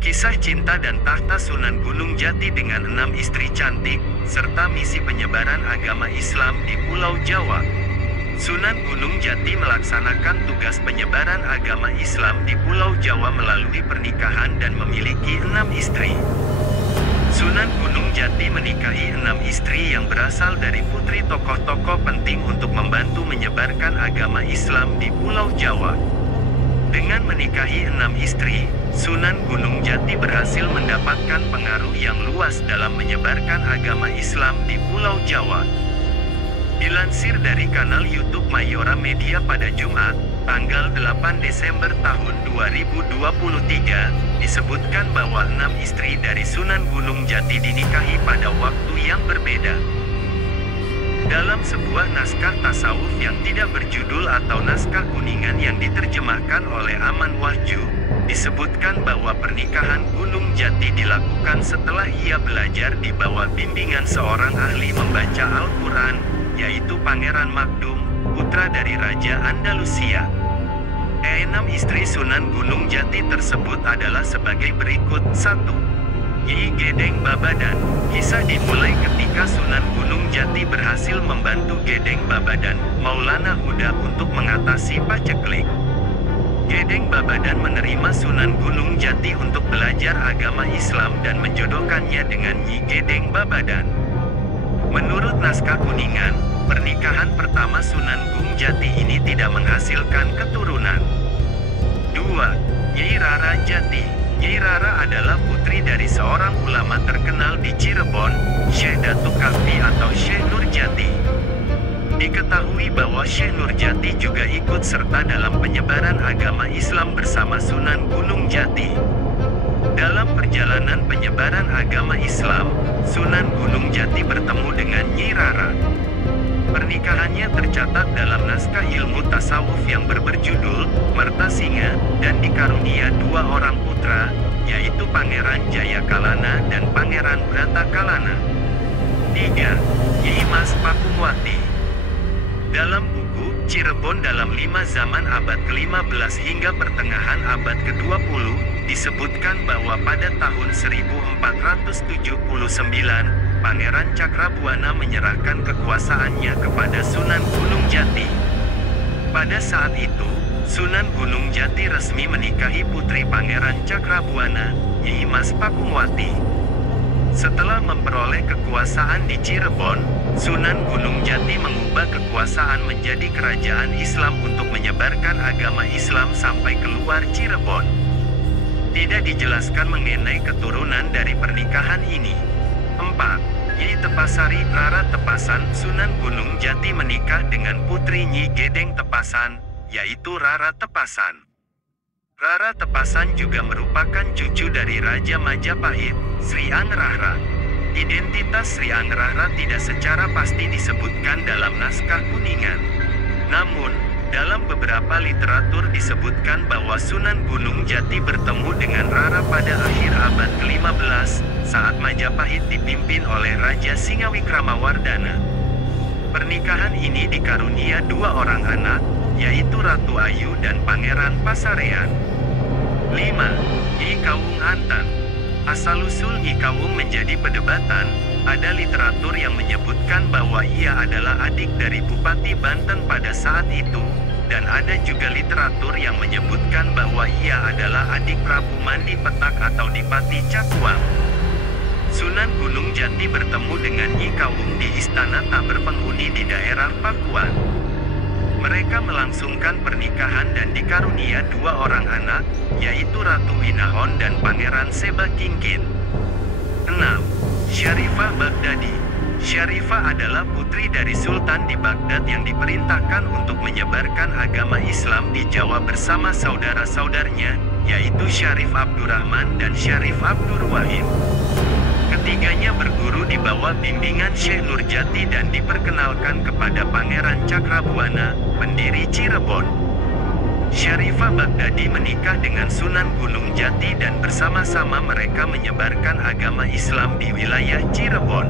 Kisah cinta dan tahta Sunan Gunung Jati dengan 6 istri cantik, serta misi penyebaran agama Islam di Pulau Jawa. Sunan Gunung Jati melaksanakan tugas penyebaran agama Islam di Pulau Jawa melalui pernikahan dan memiliki 6 istri. Sunan Gunung Jati menikahi 6 istri yang berasal dari putri tokoh-tokoh penting untuk membantu menyebarkan agama Islam di Pulau Jawa. Dengan menikahi 6 istri, Sunan Gunung Jati berhasil mendapatkan pengaruh yang luas dalam menyebarkan agama Islam di Pulau Jawa. Dilansir dari kanal YouTube Mayora Media pada Jumat, tanggal 8 Desember tahun 2023, disebutkan bahwa 6 istri dari Sunan Gunung Jati dinikahi pada waktu yang berbeda. Dalam sebuah naskah tasawuf yang tidak berjudul atau naskah kuningan yang diterjemahkan oleh Aman Wahju, disebutkan bahwa pernikahan Gunung Jati dilakukan setelah ia belajar di bawah bimbingan seorang ahli membaca Al-Quran, yaitu Pangeran Magdum, putra dari Raja Andalusia. 6 istri Sunan Gunung Jati tersebut adalah sebagai berikut. 1. Nyi Gedeng Babadan. Kisah dimulai ketika Sunan Gunung Jati berhasil membantu Gedeng Babadan, Maulana Huda untuk mengatasi paceklik. Gedeng Babadan menerima Sunan Gunung Jati untuk belajar agama Islam dan menjodohkannya dengan Nyi Gedeng Babadan. Menurut naskah kuningan, pernikahan pertama Sunan Gunung Jati ini tidak menghasilkan keturunan. 2. Nyi Rara Jati. Nyi Rara adalah putri dari seorang ulama terkenal di Cirebon, Syekh Datuk Kahfi atau Syekh Nurjati. Diketahui bahwa Syekh Nurjati juga ikut serta dalam penyebaran agama Islam bersama Sunan Gunung Jati. Dalam perjalanan penyebaran agama Islam, Sunan Gunung Jati bertemu dengan Nyi Rara. Pernikahannya tercatat dalam naskah ilmu tasawuf yang berjudul Mertasinga dan dikarunia 2 orang putra, yaitu Pangeran Jayakalana dan Pangeran Bratakalana. 3. Nyi Mas Pakumwati. Dalam buku Cirebon dalam 5 zaman abad ke-15 hingga pertengahan abad ke-20, disebutkan bahwa pada tahun 1479, Pangeran Cakrabuana menyerahkan kekuasaannya kepada Sunan Gunung Jati. Pada saat itu, Sunan Gunung Jati resmi menikahi putri Pangeran Cakrabuana, Nyi Mas Pakumwati. Setelah memperoleh kekuasaan di Cirebon, Sunan Gunung Jati mengubah kekuasaan menjadi kerajaan Islam untuk menyebarkan agama Islam sampai keluar Cirebon. Tidak dijelaskan mengenai keturunan dari pernikahan ini. 4. Nyi Tepasari Rara Tepasan. Sunan Gunung Jati menikah dengan putri Nyi Gedeng Tepasan, yaitu Rara Tepasan. Rara Tepasan juga merupakan cucu dari Raja Majapahit, Sri Angrahra. Identitas Sri Angrahra tidak secara pasti disebutkan dalam naskah kuningan. Namun, dalam beberapa literatur disebutkan bahwa Sunan Gunung Jati bertemu dengan Rara pada akhir abad ke-15, saat Majapahit dipimpin oleh Raja Singawikramawardhana. Pernikahan ini dikarunia 2 orang anak, yaitu Ratu Ayu dan Pangeran Pasarean. 5. Nyi Kawung Antan. Asal-usul Nyi Kawung menjadi perdebatan. Ada literatur yang menyebutkan bahwa ia adalah adik dari Bupati Banten pada saat itu, dan ada juga literatur yang menyebutkan bahwa ia adalah adik Prabu Mandi Petak atau Dipati Cakuang. Sunan Gunung Jati bertemu dengan Nyi Kawung di Istana Tak Berpenghuni di daerah Pakuan. Mereka melangsungkan pernikahan dan dikarunia 2 orang anak, yaitu Ratu Winahon dan Pangeran Seba Kingkin. 6. Syarifah Baghdadi. Syarifah adalah putri dari Sultan di Baghdad yang diperintahkan untuk menyebarkan agama Islam di Jawa bersama saudara-saudaranya, yaitu Syarif Abdurrahman dan Syarif Abdurwahid. Ketiganya berguru di bawah bimbingan Syekh Nurjati dan diperkenalkan kepada Pangeran Cakrabuana, pendiri Cirebon. Syarifah Baghdadi menikah dengan Sunan Gunung Jati dan bersama-sama mereka menyebarkan agama Islam di wilayah Cirebon.